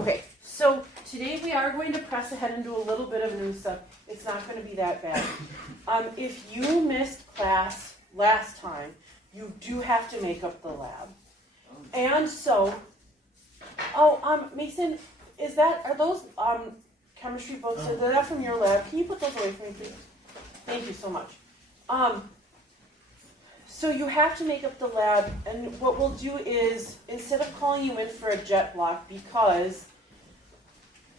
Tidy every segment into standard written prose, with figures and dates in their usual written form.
Okay, so today we are going to press ahead and do a little bit of new stuff. It's not going to be that bad. If you missed class last time, you do have to make up the lab. And so, Mason, are those chemistry books? Are they from your lab? Can you put those away for me, please? Thank you so much. So you have to make up the lab, and what we'll do is, instead of calling you in for a jet block, because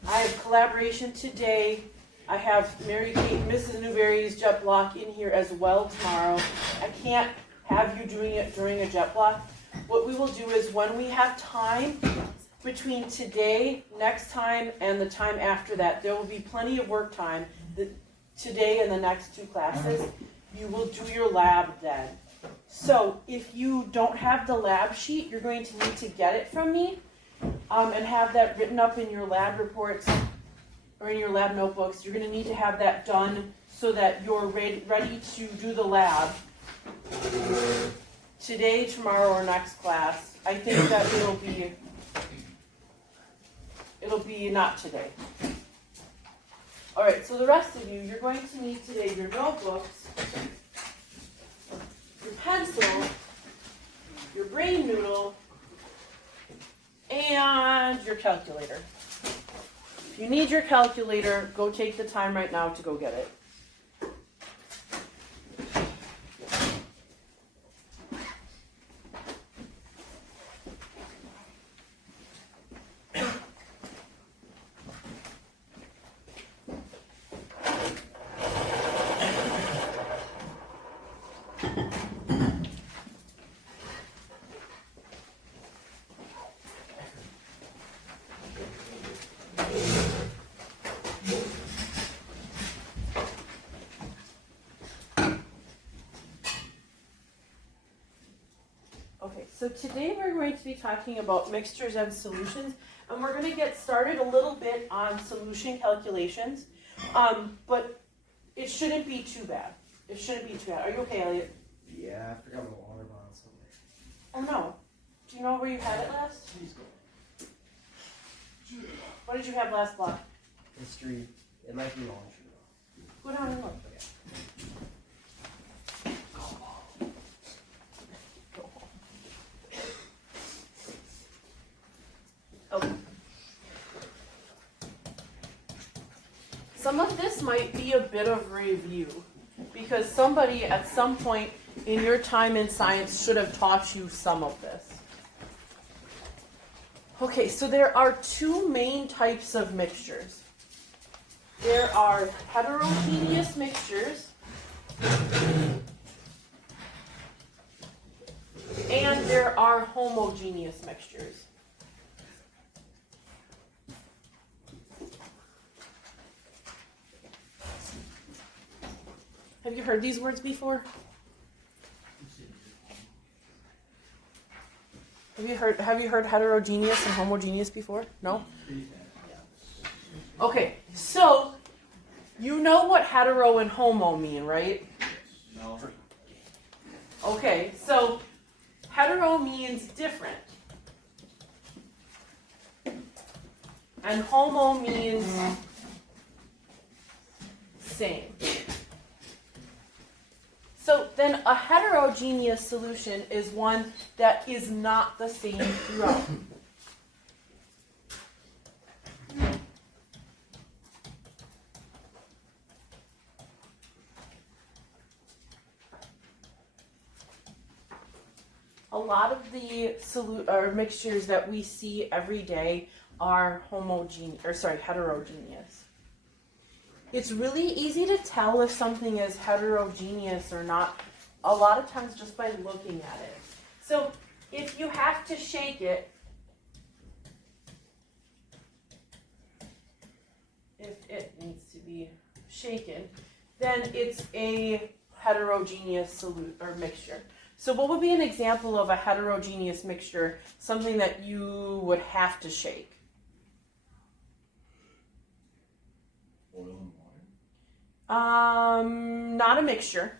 I have collaboration today, I have Mary Kate, Mrs. Newberry's jet block in here as well tomorrow. I can't have you doing it during a jet block. What we will do is, when we have time between today, next time, and the time after that, there will be plenty of work time today and the next two classes. You will do your lab then. So if you don't have the lab sheet, you're going to need to get it from me and have that written up in your lab reports or in your lab notebooks. You're going to need to have that done so that you're ready to do the lab today, tomorrow, or next class. I think that it'll be not today. All right, so the rest of you, you're going to need today your notebooks, your pencil, your brain noodle, and your calculator. If you need your calculator, go take the time right now to go get it. Okay, so today we're going to be talking about mixtures and solutions, and we're going to get started a little bit on solution calculations, but it shouldn't be too bad. It shouldn't be too bad. Are you okay, Elliot? Yeah, I forgot my water bottle somewhere. Oh no. Do you know where you had it last? What did you have last block? History. It might be laundry though. Go down and look. Okay. Some of this might be a bit of review because somebody at some point in your time in science should have taught you some of this. Okay, so there are two main types of mixtures. There are heterogeneous mixtures and there are homogeneous mixtures. Have you heard these words before? Have you heard heterogeneous and homogeneous before? No? Okay, so you know what hetero and homo mean, right? No. Okay, so hetero means different. And homo means same. So then a heterogeneous solution is one that is not the same throughout. A lot of the mixtures that we see every day are heterogeneous. It's really easy to tell if something is heterogeneous or not, a lot of times just by looking at it. So if you have to shake it, if it needs to be shaken, then it's a heterogeneous mixture. So what would be an example of a heterogeneous mixture, something that you would have to shake? Oil and water. Not a mixture.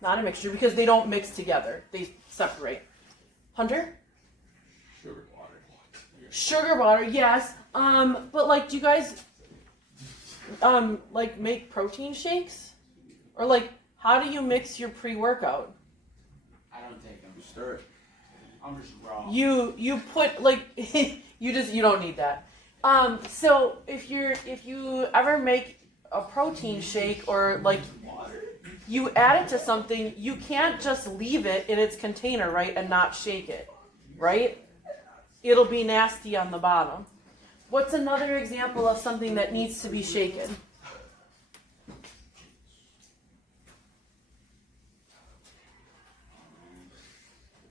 Not a mixture because they don't mix together. They separate. Hunter? Sugar water. Sugar water, yes. But like, do you guys like make protein shakes? Or like, how do you mix your pre-workout? I don't take them. You stir it. I'm just raw. You put like you don't need that. So if you ever make a protein shake or like Water? you add it to something, you can't just leave it in its container, right, and not shake it, right? It'll be nasty on the bottom. What's another example of something that needs to be shaken?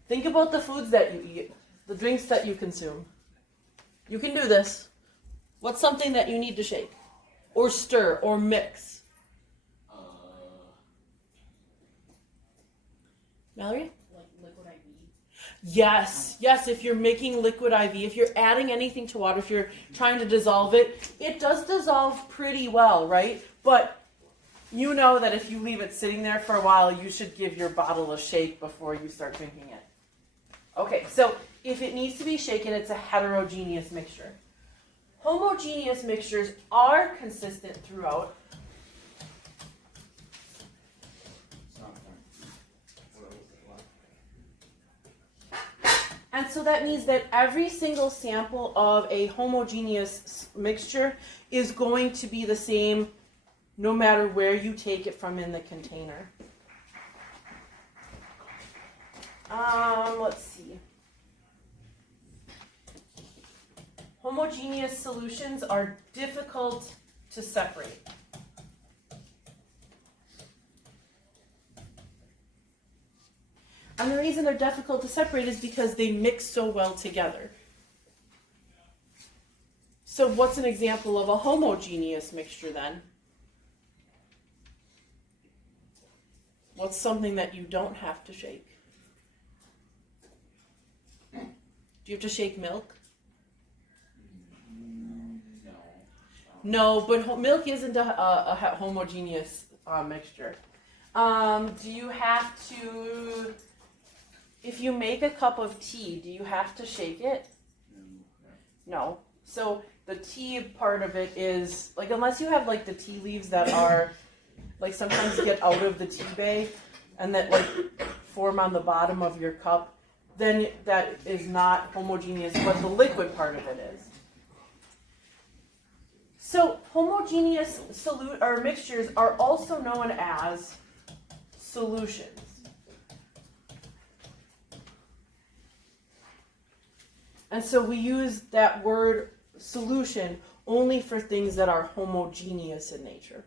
Think about the foods that you eat, the drinks that you consume. You can do this. What's something that you need to shake? Or stir, or mix? Mallory? Like liquid IV. Yes, if you're making liquid IV, if you're adding anything to water, if you're trying to dissolve it, it does dissolve pretty well, right? But you know that if you leave it sitting there for a while, you should give your bottle a shake before you start drinking it. Okay, so if it needs to be shaken, it's a heterogeneous mixture. Homogeneous mixtures are consistent throughout. It's not fun. And so that means that every single sample of a homogeneous mixture is going to be the same no matter where you take it from in the container. Let's see. Homogeneous solutions are difficult to separate. And the reason they're difficult to separate is because they mix so well together. So what's an example of a homogeneous mixture then? What's something that you don't have to shake? Do you have to shake milk? No, but milk isn't a homogeneous mixture. Do you have to, if you make a cup of tea, do you have to shake it? No. So the tea part of it is, like, unless you have, like, the tea leaves that are, like, sometimes get out of the tea bag and that, like, form on the bottom of your cup, then that is not homogeneous, but the liquid part of it is. So homogeneous mixtures are also known as solutions. And so we use that word solution only for things that are homogeneous in nature.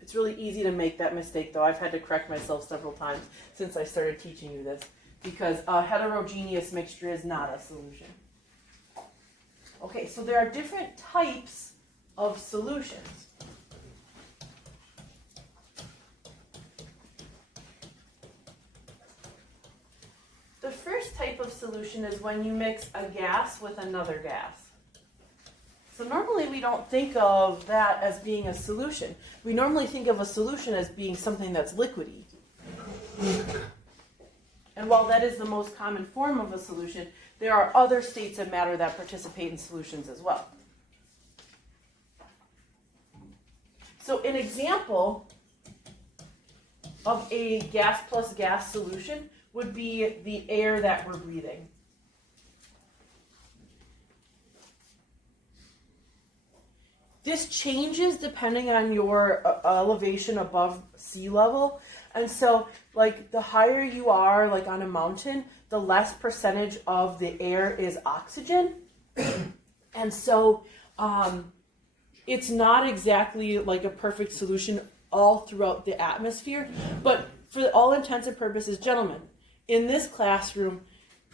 It's really easy to make that mistake, though. I've had to correct myself several times since I started teaching you this, because a heterogeneous mixture is not a solution. Okay, so there are different types of solutions. The first type of solution is when you mix a gas with another gas. So normally we don't think of that as being a solution. We normally think of a solution as being something that's liquidy. And while that is the most common form of a solution, there are other states of matter that participate in solutions as well. So an example of a gas plus gas solution would be the air that we're breathing. This changes depending on your elevation above sea level. And so, like, the higher you are, like on a mountain, the less percentage of the air is oxygen. And so, it's not exactly like a perfect solution all throughout the atmosphere. But for all intents and purposes, gentlemen, in this classroom,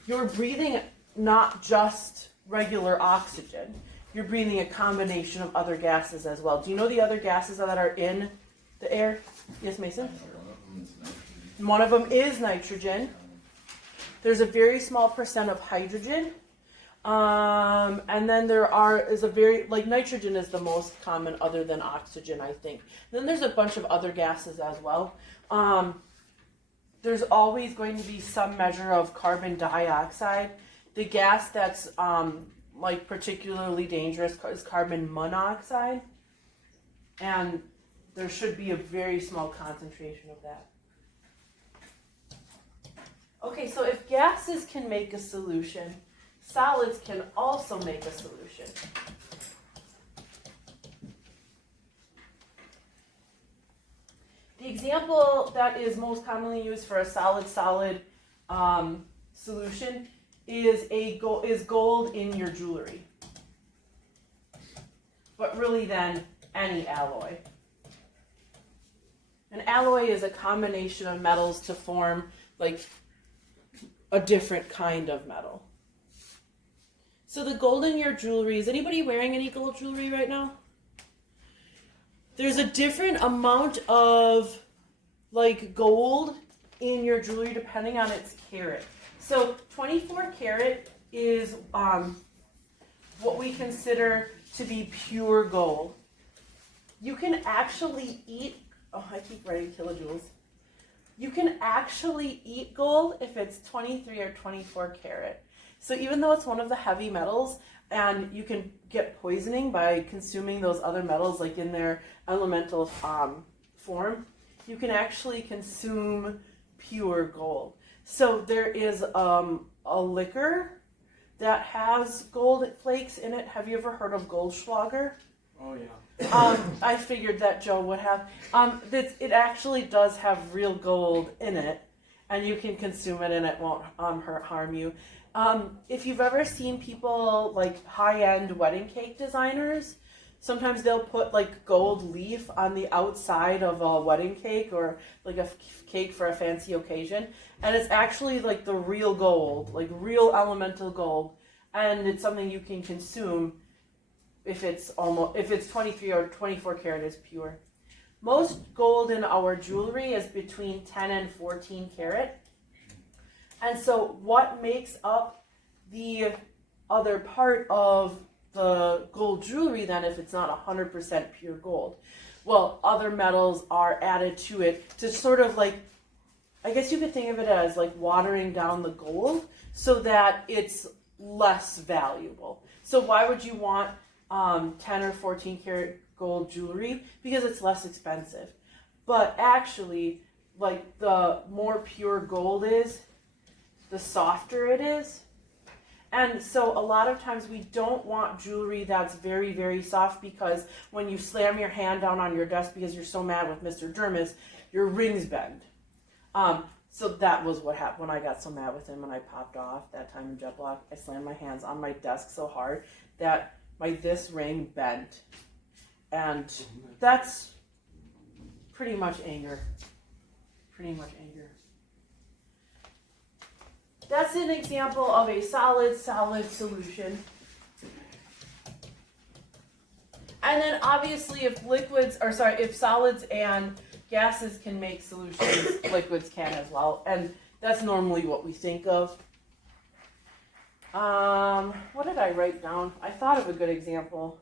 you're breathing not just regular oxygen. You're breathing a combination of other gases as well. Do you know the other gases that are in the air? Yes, Mason? One of them is nitrogen. There's a very small percent of hydrogen. And then is a very, like, nitrogen is the most common other than oxygen, I think. Then there's a bunch of other gases as well. There's always going to be some measure of carbon dioxide. The gas that's like particularly dangerous is carbon monoxide, and there should be a very small concentration of that. Okay, so if gases can make a solution, solids can also make a solution. The example that is most commonly used for a solid-solid solution is gold in your jewelry. But really then, any alloy. An alloy is a combination of metals to form like a different kind of metal. So the gold in your jewelry, is anybody wearing any gold jewelry right now? There's a different amount of like gold in your jewelry depending on its carat. So 24 karat is what we consider to be pure gold. You can actually eat, I keep writing kilojoules. You can actually eat gold if it's 23 or 24 karat. So even though it's one of the heavy metals, and you can get poisoning by consuming those other metals like in their elemental form, you can actually consume pure gold. So there is a liquor that has gold flakes in it. Have you ever heard of Goldschlager? Oh yeah. I figured that Joe would have. It actually does have real gold in it, and you can consume it and it won't harm you. If you've ever seen people like high-end wedding cake designers, sometimes they'll put like gold leaf on the outside of a wedding cake or like a cake for a fancy occasion, and it's actually like the real gold, like real elemental gold, and it's something you can consume if it's 23 or 24 karat is pure. Most gold in our jewelry is between 10 and 14 karat. And so what makes up the other part of the gold jewelry then if it's not 100% pure gold? Well, other metals are added to it to sort of like, I guess you could think of it as like watering down the gold so that it's less valuable. So why would you want 10 or 14 karat gold jewelry? Because it's less expensive. But actually, like the more pure gold is, the softer it is. And so a lot of times we don't want jewelry that's very, very soft because when you slam your hand down on your desk because you're so mad with Mr. Dermis, your rings bend. So that was what happened when I got so mad with him and I popped off that time in Jet Block. I slammed my hands on my desk so hard that this ring bent. And that's pretty much anger. Pretty much anger. That's an example of a solid solution. And then obviously if solids and gases can make solutions, liquids can as well. And that's normally what we think of. What did I write down? I thought of a good example.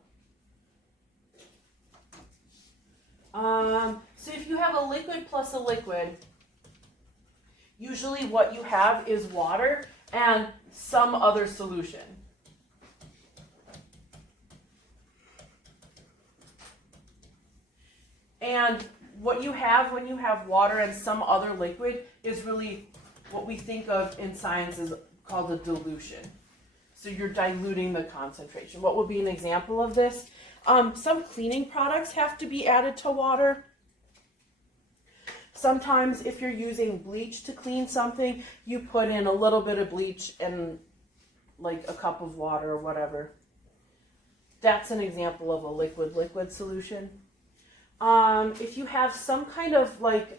So if you have a liquid plus a liquid, usually what you have is water and some other solution. And what you have when you have water and some other liquid is really what we think of in science is called a dilution. So you're diluting the concentration. What would be an example of this? Some cleaning products have to be added to water. Sometimes if you're using bleach to clean something, you put in a little bit of bleach and like a cup of water or whatever. That's an example of a liquid solution. If you have some kind of like,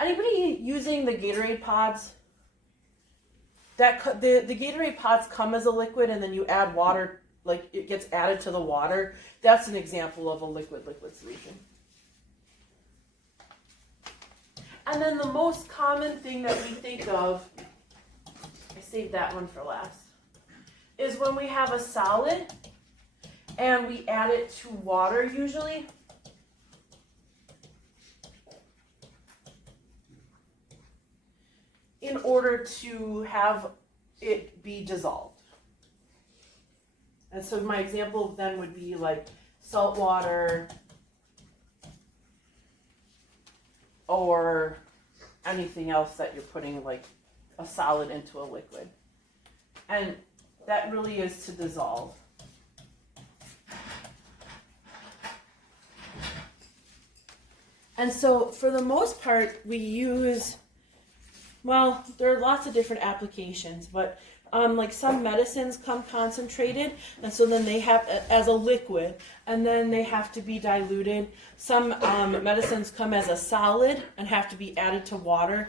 anybody using the Gatorade pods? The Gatorade pods come as a liquid and then you add water, like it gets added to the water. That's an example of a liquid solution. And then the most common thing that we think of, I saved that one for last, is when we have a solid and we add it to water usually. In order to have it be dissolved. And so my example then would be like salt water or anything else that you're putting like a solid into a liquid. And that really is to dissolve. And so for the most part, we use, well, there are lots of different applications, but like some medicines come concentrated, and so then they have as a liquid, and then they have to be diluted. Some medicines come as a solid and have to be added to water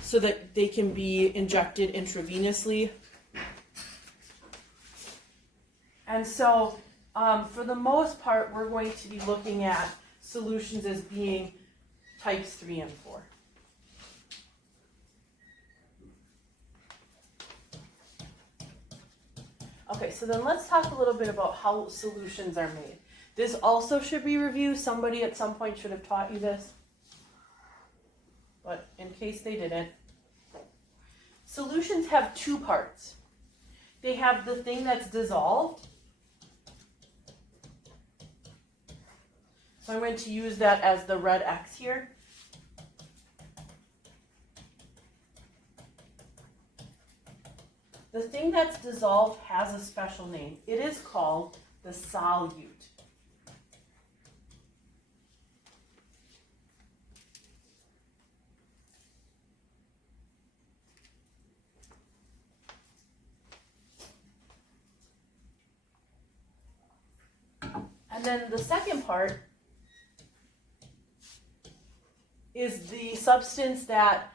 so that they can be injected intravenously. And so for the most part, we're going to be looking at solutions as being types 3 and 4. Okay, so then let's talk a little bit about how solutions are made. This also should be reviewed. Somebody at some point should have taught you this. But in case they didn't, solutions have 2 parts. They have the thing that's dissolved. So I'm going to use that as the red X here. The thing that's dissolved has a special name. It is called the solute. And then the second part is the substance that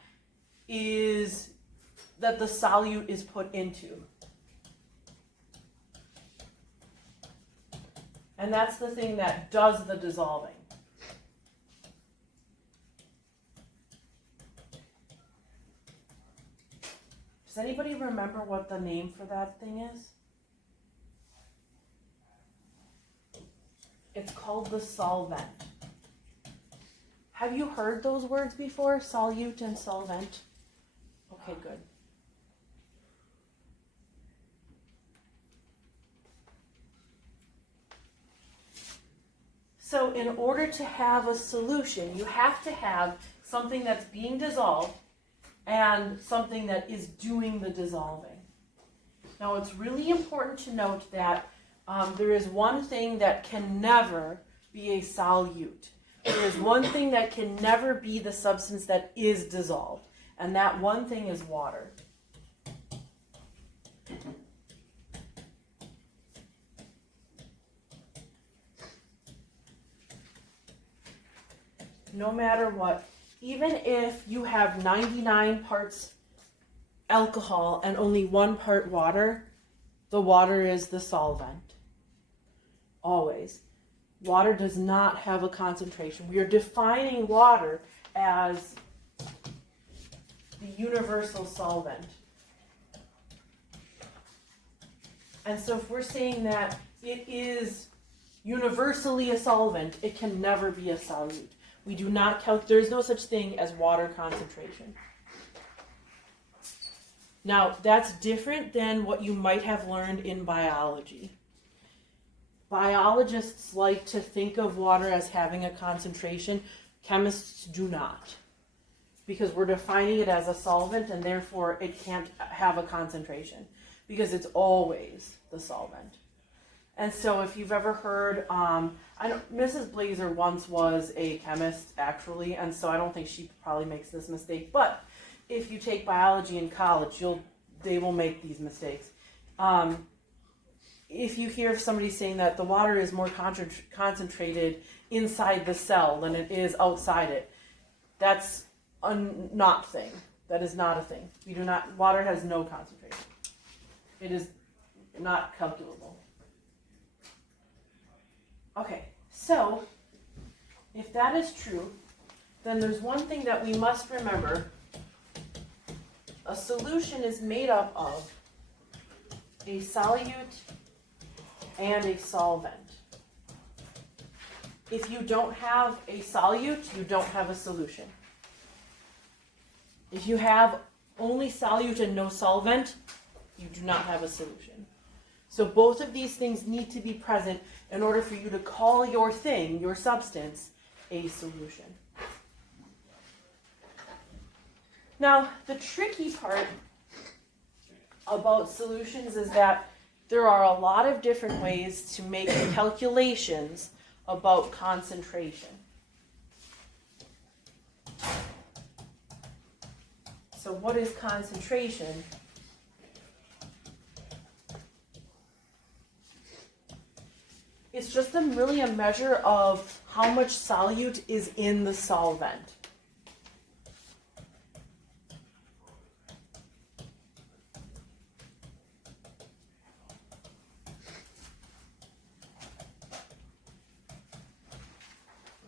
the solute is put into. And that's the thing that does the dissolving. Does anybody remember what the name for that thing is? It's called the solvent. Have you heard those words before? Solute and solvent? Okay, good. So in order to have a solution, you have to have something that's being dissolved and something that is doing the dissolving. Now it's really important to note that there is one thing that can never be a solute. There is one thing that can never be the substance that is dissolved, and that one thing is water. No matter what, even if you have 99 parts alcohol and only 1 part water, the water is the solvent. Always. Water does not have a concentration. We are defining water as the universal solvent. And so if we're saying that it is universally a solvent, it can never be a solute. We do not count, there's no such thing as water concentration. Now, that's different than what you might have learned in biology. Biologists like to think of water as having a concentration. Chemists do not. Because we're defining it as a solvent and therefore it can't have a concentration. Because it's always the solvent. And so if you've ever heard, Mrs. Blazer once was a chemist actually, and so I don't think she probably makes this mistake. But if you take biology in college, they will make these mistakes. If you hear somebody saying that the water is more concentrated inside the cell than it is outside it, that's a not thing. That is not a thing. Water has no concentration. It is not calculable. Okay, so if that is true, then there's one thing that we must remember. A solution is made up of a solute and a solvent. If you don't have a solute, you don't have a solution. If you have only solute and no solvent, you do not have a solution. So both of these things need to be present in order for you to call your thing, your substance, a solution. Now, the tricky part about solutions is that there are a lot of different ways to make calculations about concentration. So what is concentration? It's just really a measure of how much solute is in the solvent.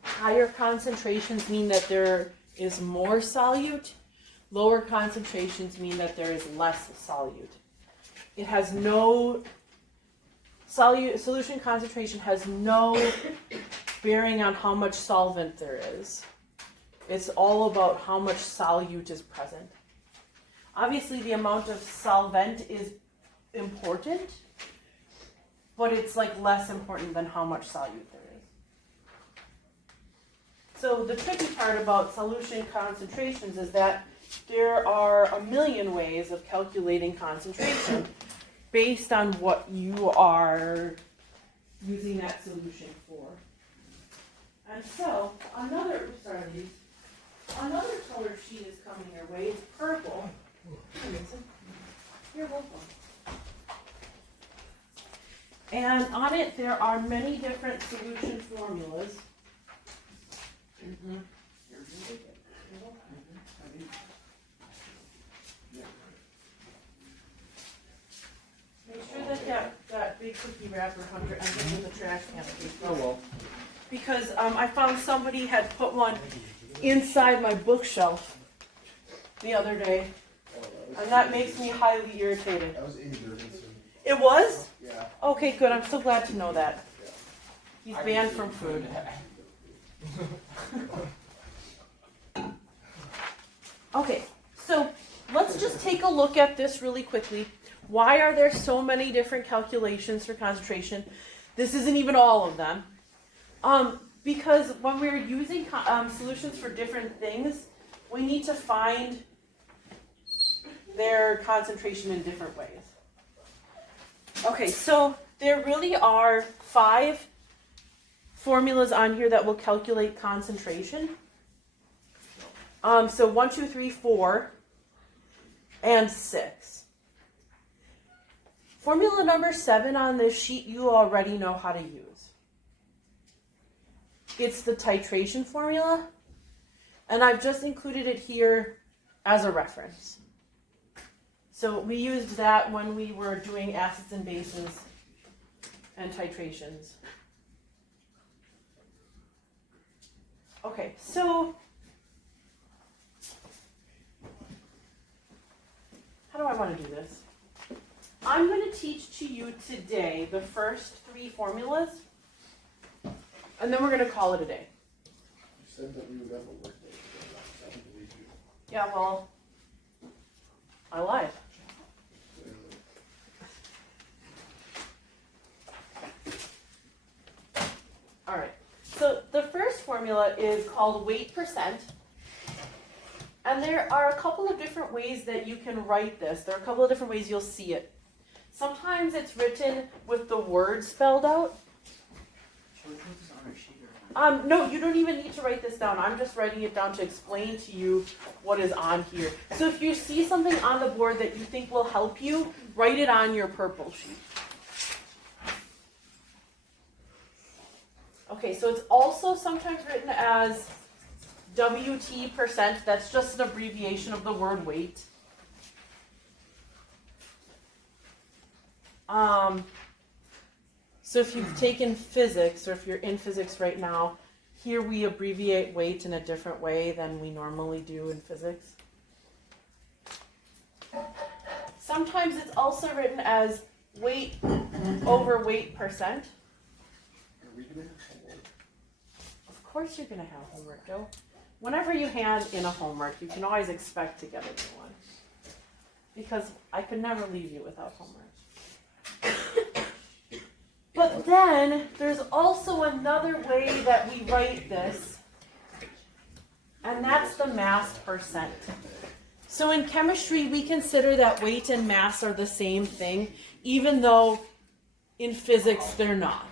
Higher concentrations mean that there is more solute. Lower concentrations mean that there is less solute. It has no solution concentration has no bearing on how much solvent there is. It's all about how much solute is present. Obviously, the amount of solvent is important, but it's like less important than how much solute there is. So the tricky part about solution concentrations is that there are a million ways of calculating concentration based on what you are using that solution for. And so, another color sheet is coming your way. It's purple. You're welcome. And on it, there are many different solution formulas. Make sure that big cookie wrapper, Hunter, ends up in the trash can. Oh well. Because I found somebody had put one inside my bookshelf the other day, and that makes me highly irritated. That was Andy Jurgensen. It was? Yeah. Okay, good. I'm so glad to know that. He's I banned can from do food. that. Okay, so let's just take a look at this really quickly. Why are there so many different calculations for concentration? This isn't even all of them. Because when we're using solutions for different things, we need to find their concentration in different ways. Okay, so there really are 5 formulas on here that will calculate concentration. So 1, 2, 3, 4, and 6. Formula number 7 on this sheet you already know how to use. It's the titration formula, and I've just included it here as a reference. So we used that when we were doing acids and bases and titrations. Okay, so how do I want to do this? I'm going to teach to you today the first 3 formulas, and then we're going to call it a day. You said that we would have a work day together. I don't believe you. Yeah, well, I lied. All right, so the first formula is called weight percent. And there are a couple of different ways that you can write this. There are a couple of different ways you'll see it. Sometimes it's written with the word spelled out. Should we put this on our sheet or not? No, you don't even need to write this down. I'm just writing it down to explain to you what is on here. So if you see something on the board that you think will help you, write it on your purple sheet. Okay, so it's also sometimes written as WT percent. That's just an abbreviation of the word weight. So if you've taken physics, or if you're in physics right now, here we abbreviate weight in a different way than we normally do in physics. Sometimes it's also written as weight over weight percent. Are we gonna have homework? Of course you're going to have homework, Joe. Whenever you hand in a homework, you can always expect to get a new one. because I could never leave you without homework. But then there's also another way that we write this, and that's the mass percent. So in chemistry, we consider that weight and mass are the same thing, even though in physics they're not.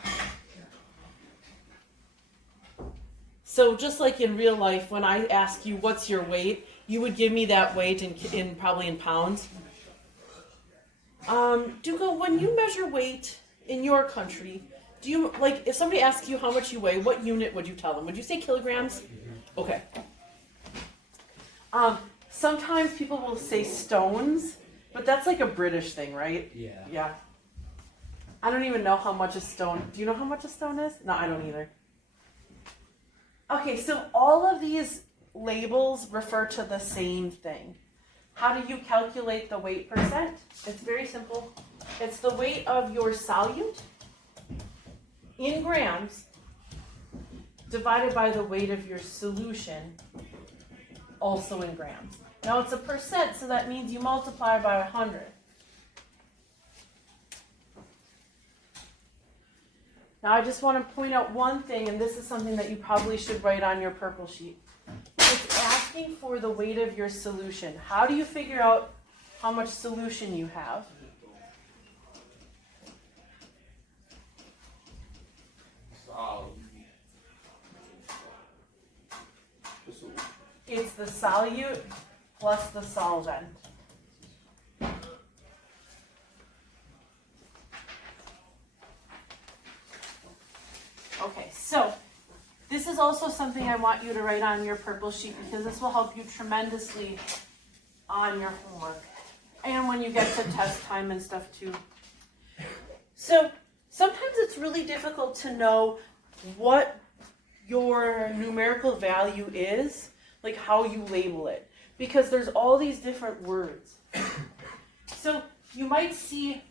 So just like in real life, when I ask you what's your weight, you would give me that weight in probably in pounds. Dugo, when you measure weight in your country, do you, like, if somebody asks you how much you weigh, what unit would you tell them? Would you say kilograms? Okay. Sometimes people will say stones, but that's like a British thing, right? Yeah. Yeah. I don't even know how much a stone. Do you know how much a stone is? No, I don't either. Okay, so all of these labels refer to the same thing. How do you calculate the weight percent? It's very simple. It's the weight of your solute in grams divided by the weight of your solution, also in grams. Now it's a percent, so that means you multiply by 100. Now I just want to point out one thing, and this is something that you probably should write on your purple sheet. It's asking for the weight of your solution. How do you figure out how much solution you have? It's the solute plus the solvent. Okay, so this is also something I want you to write on your purple sheet because this will help you tremendously on your homework and when you get to test time and stuff too. So sometimes it's really difficult to know what your numerical value is, like how you label it, because there's all these different words. So you might see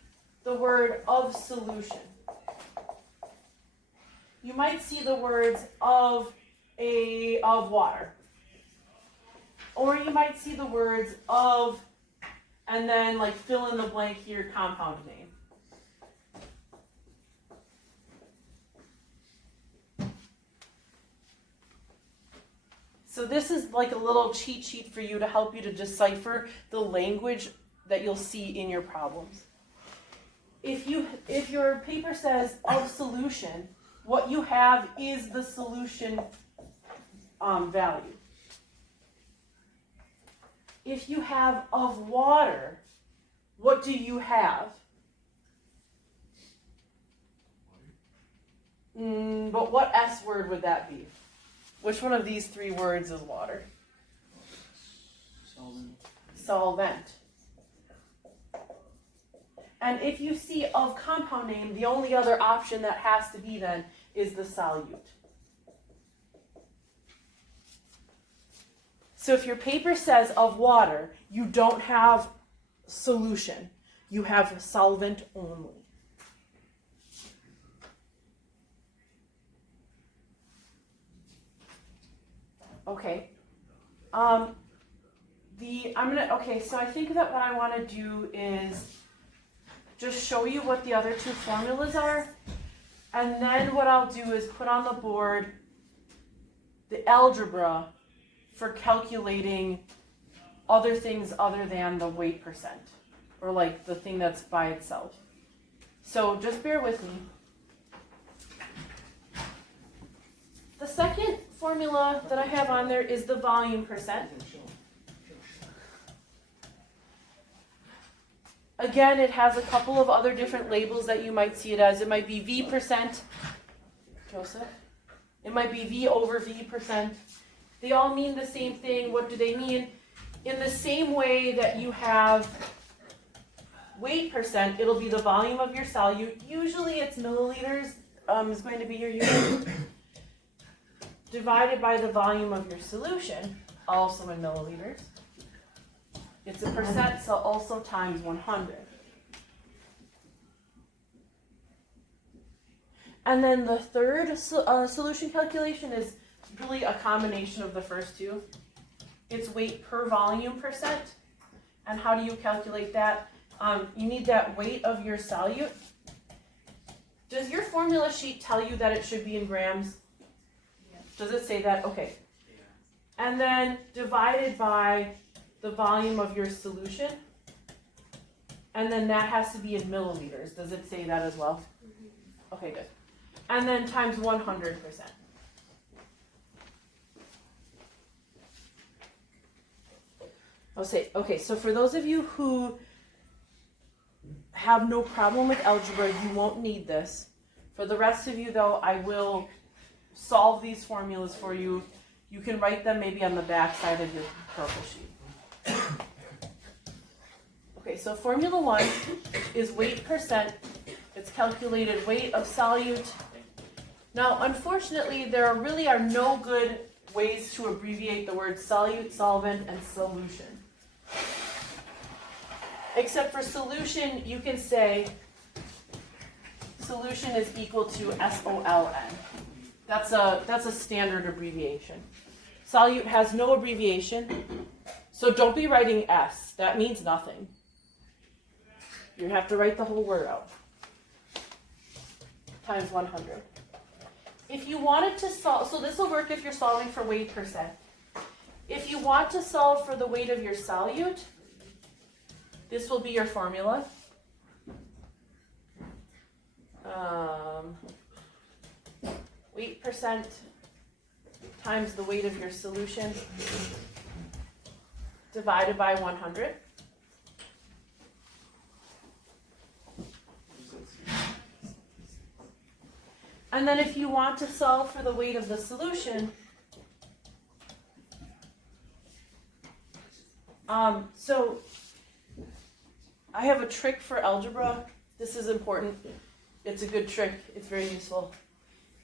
the word of solution. You might see the words of water. Or you might see the words of, and then like fill in the blank here, compound name. So this is like a little cheat sheet for you to help you to decipher the language that you'll see in your problems. If your paper says of solution, what you have is the solution value. If you have of water, what do you have? But what S word would that be? Which one of these three words is water? Solvent. Solvent. And if you see of compound name, the only other option that has to be then is the solute. So if your paper says of water, you don't have solution. You have solvent only. Okay. So I think that what I want to do is just show you what the other two formulas are. And then what I'll do is put on the board the algebra for calculating other things other than the weight percent, or like the thing that's by itself. So just bear with me. The second formula that I have on there is the volume percent. Again, it has a couple of other different labels that you might see it as. It might be V percent. Joseph? It might be V over V percent. They all mean the same thing. What do they mean? In the same way that you have weight percent, it'll be the volume of your solute. Usually it's milliliters is going to be your unit. Divided by the volume of your solution, also in milliliters. It's a percent, so also times 100. And then the third solution calculation is really a combination of the first two. It's weight per volume percent, And how do you calculate that? You need that weight of your solute. Does your formula sheet tell you that it should be in grams? Yeah. Does it say that? Okay. Yeah. And then divided by the volume of your solution. And then that has to be in milliliters. Does it say that as well? Okay, good. And then times 100%. I'll say, okay, so for those of you who have no problem with algebra, you won't need this. For the rest of you, though, I will solve these formulas for you. You can write them maybe on the back side of your purple sheet. Okay, so formula 1 is weight percent. It's calculated weight of solute. Now, unfortunately, there really are no good ways to abbreviate the words solute, solvent, and solution. Except for solution, you can say solution is equal to SOLN. That's a standard abbreviation. Solute has no abbreviation, so don't be writing S. That means nothing. You have to write the whole word out. Times 100. If you wanted to solve, so this will work if you're solving for weight percent. If you want to solve for the weight of your solute, this will be your formula. Weight percent times the weight of your solution divided by 100. And then if you want to solve for the weight of the solution, so I have a trick for algebra. This is important. It's a good trick. It's very useful.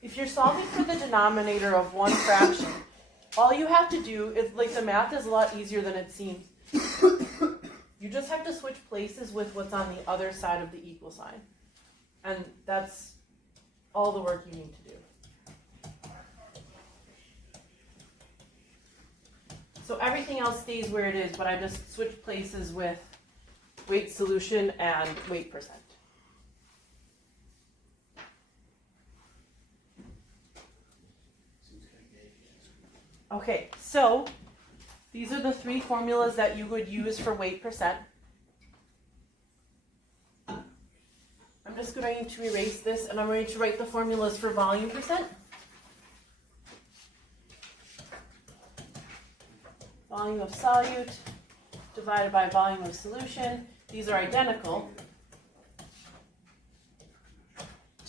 If you're solving for the denominator of one fraction, all you have to do is, like, the math is a lot easier than it seems. You just have to switch places with what's on the other side of the equal sign. And that's all the work you need to do. So everything else stays where it is, but I just switch places with weight solution and weight percent. Okay, so these are the three formulas that you would use for weight percent. I'm just going to erase this and I'm going to write the formulas for volume percent. Volume of solute divided by volume of solution. These are identical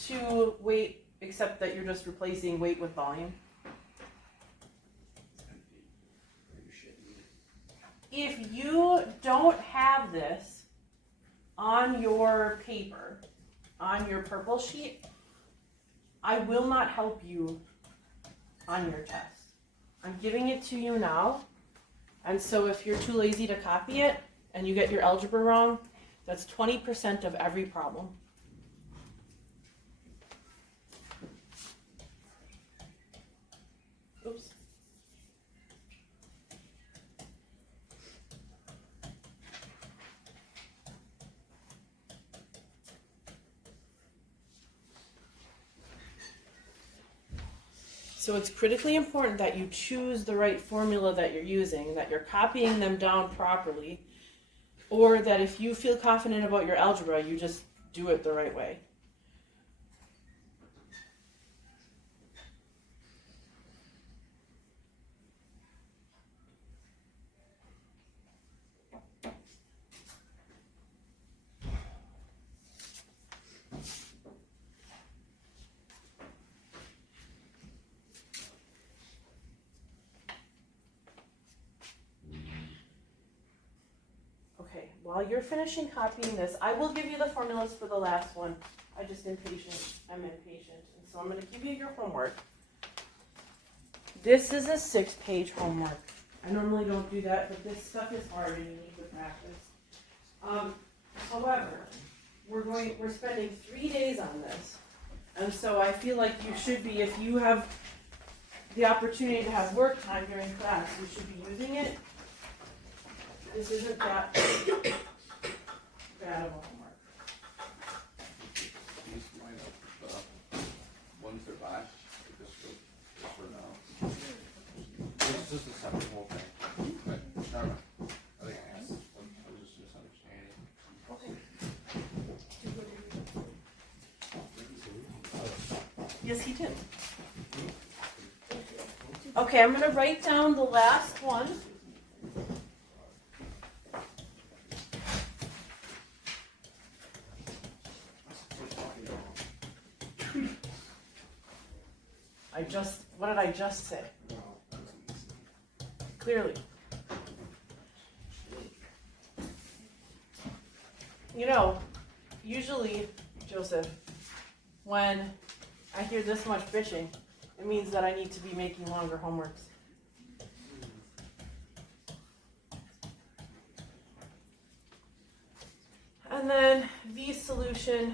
to weight, except that you're just replacing weight with volume. If you don't have this on your paper, on your purple sheet, I will not help you on your test. I'm giving it to you now, and so if you're too lazy to copy it and you get your algebra wrong, that's 20% of every problem. Oops. So it's critically important that you choose the right formula that you're using, that you're copying them down properly, or that if you feel confident about your algebra, you just do it the right way. Okay, while you're finishing copying this, I will give you the formulas for the last one. I'm impatient, and so I'm going to give you your homework. This is a 6-page homework. I normally don't do that, but this stuff is hard and you need to practice. However, we're spending 3 days on this, and so I feel like you should be, if you have the opportunity to have work time during class, you should be using it. This isn't that bad of a homework. These line up with the ones they're back, just for now. This is just a separate whole thing. But, never mind. I think I asked, I was just misunderstanding. Yes, he did. Okay, I'm gonna write down the last one. What did I just say? Clearly. You know, usually, Joseph, when I hear this much bitching, it means that I need to be making longer homeworks. And then V solution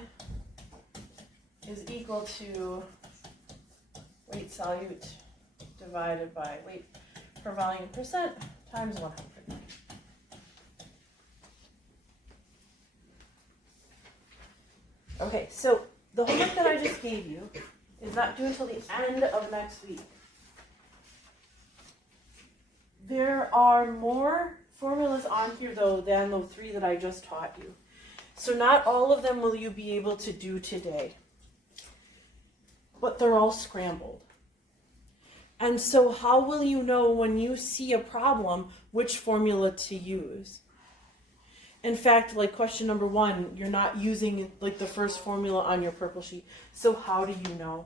is equal to weight solute divided by weight per volume percent times 100. Okay, so the homework that I just gave you is not due until the end of next week. There are more formulas on here, though, than the 3 that I just taught you. So not all of them will you be able to do today. But they're all scrambled. And so how will you know when you see a problem which formula to use? In fact, like question number 1, you're not using like the first formula on your purple sheet. So how do you know?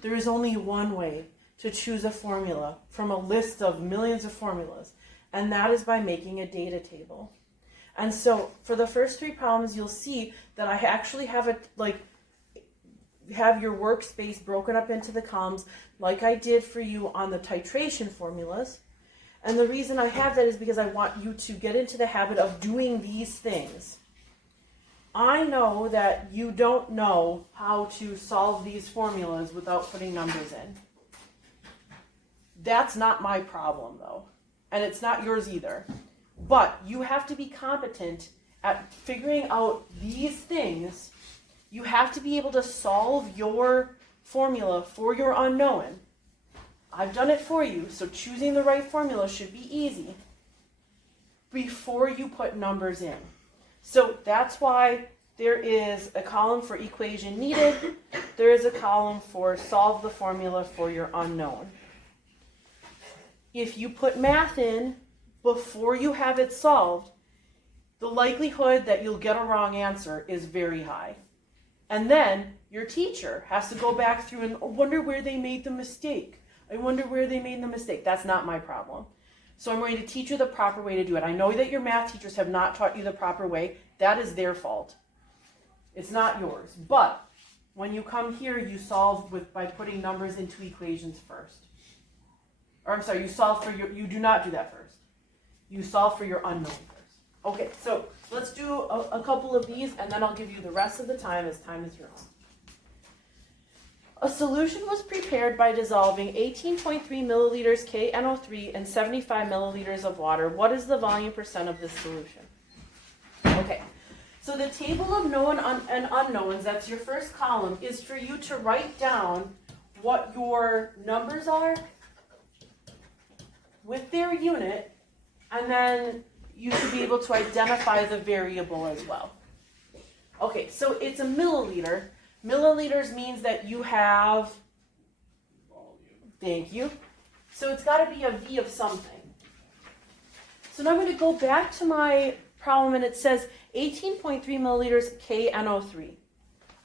There is only one way to choose a formula from a list of millions of formulas, and that is by making a data table. And so for the first 3 problems, you'll see that I actually have it like have your workspace broken up into the columns like I did for you on the titration formulas. And the reason I have that is because I want you to get into the habit of doing these things. I know that you don't know how to solve these formulas without putting numbers in. That's not my problem, though. And it's not yours either. But you have to be competent at figuring out these things. You have to be able to solve your formula for your unknown. I've done it for you, so choosing the right formula should be easy before you put numbers in. So that's why there is a column for equation needed. There is a column for solve the formula for your unknown. If you put math in before you have it solved, the likelihood that you'll get a wrong answer is very high. And then your teacher has to go back through and wonder where they made the mistake. I wonder where they made the mistake. That's not my problem. So I'm going to teach you the proper way to do it. I know that your math teachers have not taught you the proper way. That is their fault. It's not yours. But when you come here, you solve by putting numbers into equations first. Or I'm sorry, you do not do that first. You solve for your unknown first. Okay, so let's do a couple of these, and then I'll give you the rest of the time as time is your own. A solution was prepared by dissolving 18.3 milliliters KNO3 in 75 milliliters of water. What is the volume percent of this solution? Okay, so the table of known and unknowns, that's your first column, is for you to write down what your numbers are with their unit, and then you should be able to identify the variable as well. Okay, so it's a milliliter. Milliliters means that you have volume. Thank you. So it's got to be a V of something. So now I'm going to go back to my problem, and it says 18.3 milliliters KNO3.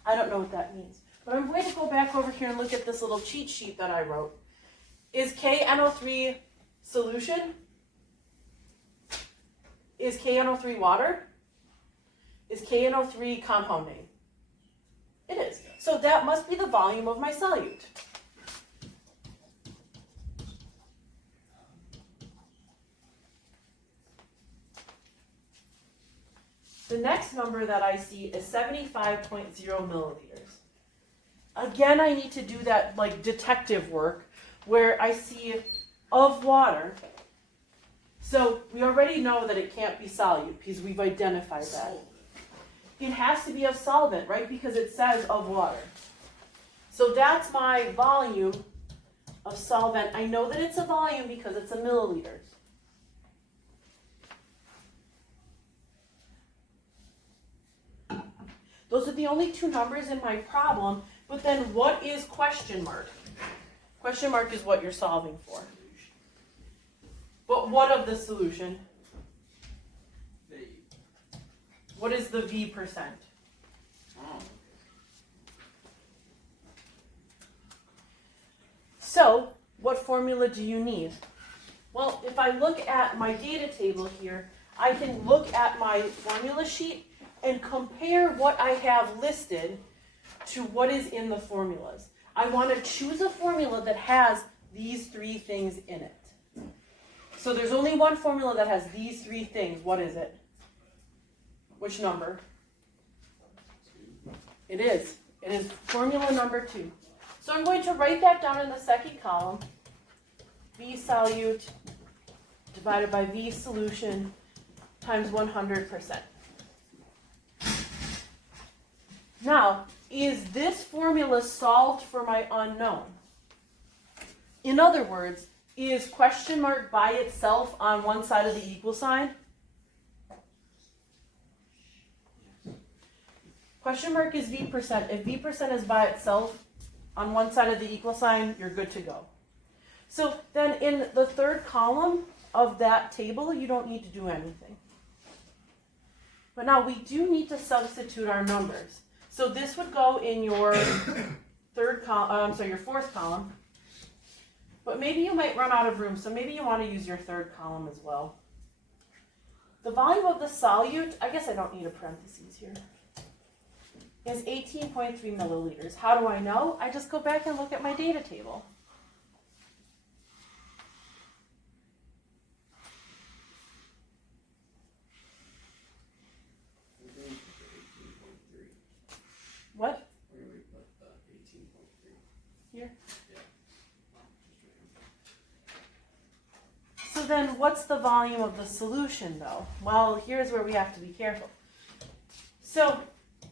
I don't know what that means. But I'm going to go back over here and look at this little cheat sheet that I wrote. Is KNO3 solution? Is KNO3 water? Is KNO3 compounding? It is. So that must be the volume of my solute. The next number that I see is 75.0 milliliters. Again, I need to do that like detective work where I see of water So we already know that it can't be solute because we've identified that. It has to be of solvent, right? Because it says of water. So that's my volume of solvent. I know that it's a volume because it's a milliliters. Those are the only two numbers in my problem, but then what is question mark? Question mark is what you're solving for. But what of the solution? What is the V percent? Oh. So, what formula do you need? Well, if I look at my data table here, I can look at my formula sheet and compare what I have listed to what is in the formulas. I want to choose a formula that has these three things in it. So there's only one formula that has these three things. What is it? Which number? It is. It is formula number 2. So I'm going to write that down in the second column. V solute divided by V solution times 100%. Now, is this formula solved for my unknown? In other words, is question mark by itself on one side of the equal sign? Question mark is V percent. If V percent is by itself on one side of the equal sign, you're good to go. So then in the third column of that table, you don't need to do anything. But now we do need to substitute our numbers. So this would go in your your fourth column. But maybe you might run out of room, so maybe you want to use your third column as well. The volume of the solute, I guess I don't need a parentheses here, is 18.3 milliliters. How do I know? I just go back and look at my data table. What? Where do we put the 18.3? Here. Yeah. So then what's the volume of the solution though? Well, here's where we have to be careful. So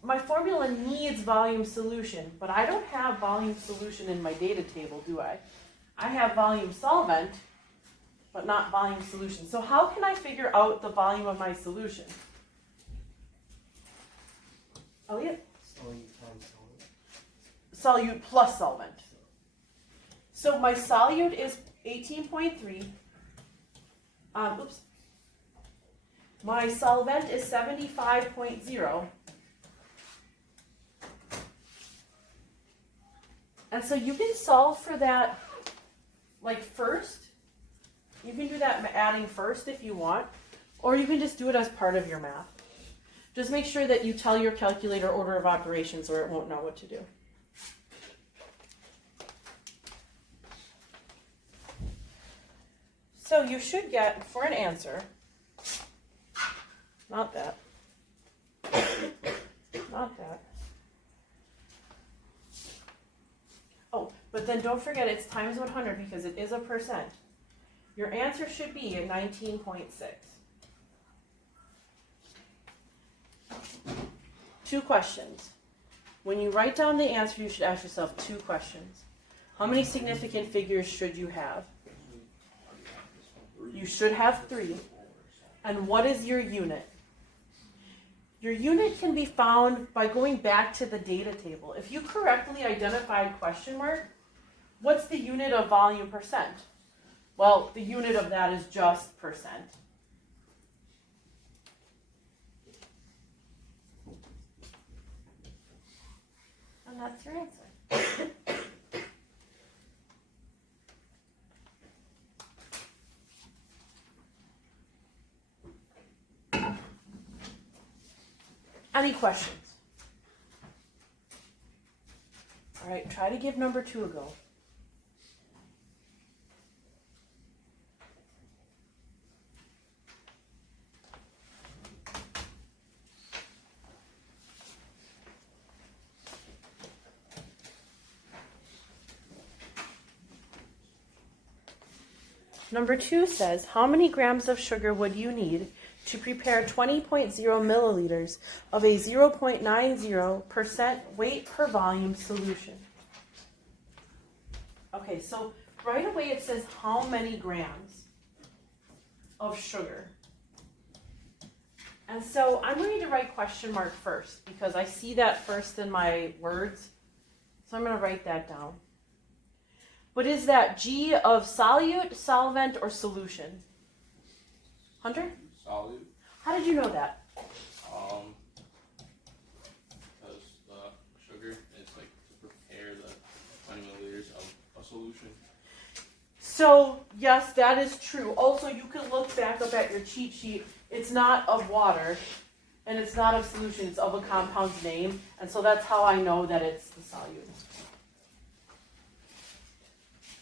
my formula needs volume solution, but I don't have volume solution in my data table, do I? I have volume solvent, but not volume solution. So how can I figure out the volume of my solution? Elliot? Solute times solvent. Solute plus solvent. So my solute is 18.3. My solvent is 75.0. And so you can solve for that like first. You can do that adding first if you want, or you can just do it as part of your math. Just make sure that you tell your calculator order of operations or it won't know what to do. So you should get, for an answer, not that, not that. Oh, but then don't forget it's times 100 because it is a percent. Your answer should be a 19.6. 2 questions. When you write down the answer, you should ask yourself 2 questions. How many significant figures should you have? You should have 3. And what is your unit? Your unit can be found by going back to the data table. If you correctly identified question mark, what's the unit of volume percent? Well, the unit of that is just percent. And that's your answer. Any questions? All right, try to give number 2 a go. Number 2 says, how many grams of sugar would you need to prepare 20.0 milliliters of a 0.90% weight per volume solution? Okay, so right away it says how many grams of sugar. And so I'm going to write question mark first because I see that first in my words. So I'm going to write that down. But is that G of solute, solvent, or solution? Hunter? Solute. How did you know that? Because the sugar is like to prepare the 20 milliliters of a solution. So, yes, that is true. Also, you can look back up at your cheat sheet. It's not of water, and it's not of solution. It's of a compound's name. And so that's how I know that it's the solute.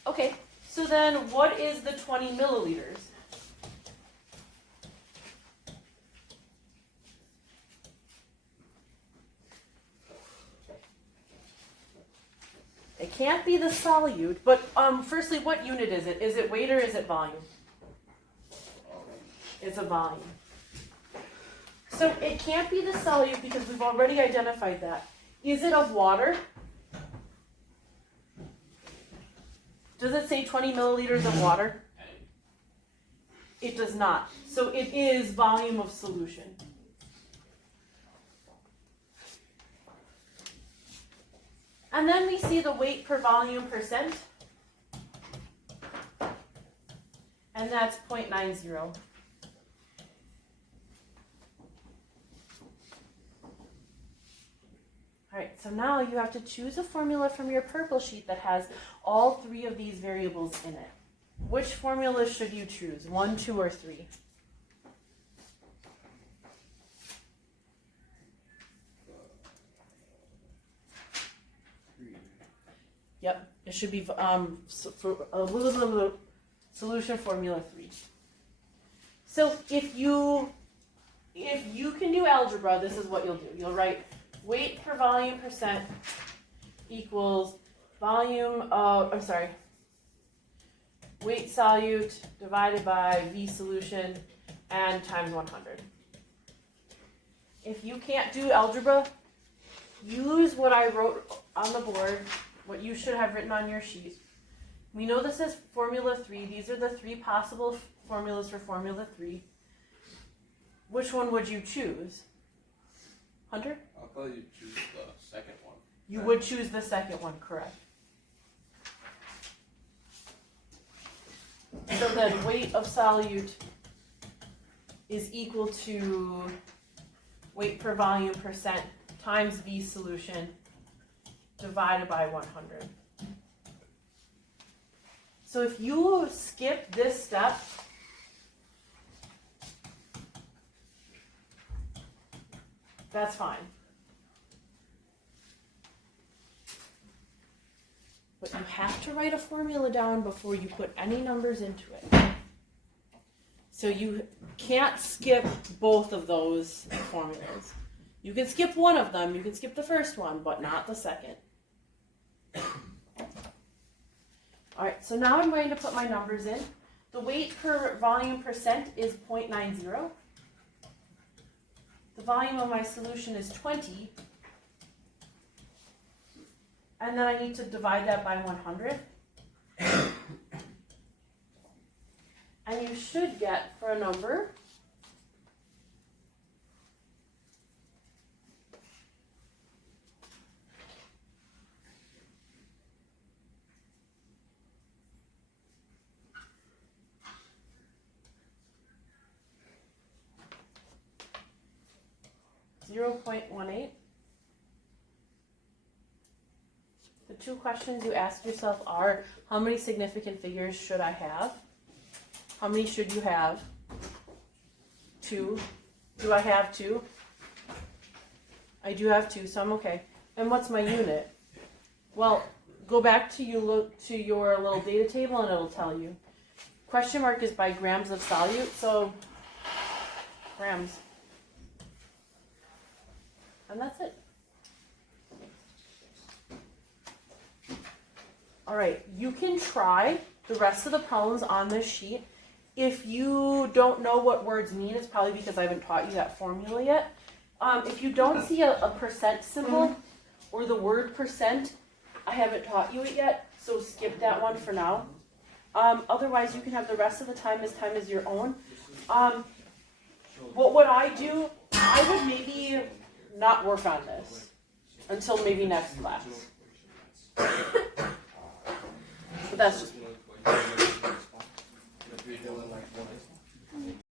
Okay, so then what is the 20 milliliters? It can't be the solute, but firstly, what unit is it? Is it weight or is it volume? It's a volume. So it can't be the solute because we've already identified that. Is it of water? Does it say 20 milliliters of water? It does not. So it is volume of solution. And then we see the weight per volume percent. And that's 0.90. All right, so now you have to choose a formula from your purple sheet that has all 3 of these variables in it. Which formula should you choose? 1, 2, or 3? Yep, it should be solution formula 3. So if you can do algebra, this is what you'll do. You'll write weight per volume percent equals volume of, weight solute divided by V solution and times 100. If you can't do algebra, use what I wrote on the board, what you should have written on your sheet. We know this is formula 3. These are the 3 possible formulas for formula 3. Which one would you choose? Hunter? I thought you'd choose the second one. You would choose the second one, correct. So then weight of solute is equal to weight per volume percent times V solution divided by 100. So if you skip this step, that's fine. But you have to write a formula down before you put any numbers into it. So you can't skip both of those formulas. You can skip one of them, you can skip the first one, but not the second. Alright, so now I'm going to put my numbers in. The weight per volume percent is 0.90. The volume of my solution is 20. And then I need to divide that by 100. And you should get, for a number, .18. The 2 questions you ask yourself are, how many significant figures should I have? How many should you have? 2. Do I have 2? I do have 2, so I'm okay. And what's my unit? Well, go back to your little data table and it'll tell you. Question mark is by grams of solute, so grams. And that's it. All right, you can try the rest of the problems on this sheet, if you don't know what words mean, it's probably because I haven't taught you that formula yet. If you don't see a percent symbol or the word percent, I haven't taught you it yet, so skip that one for now. Otherwise, you can have the rest of the time as your own. What would I do? I would maybe not work on this until maybe next class. But that's just me.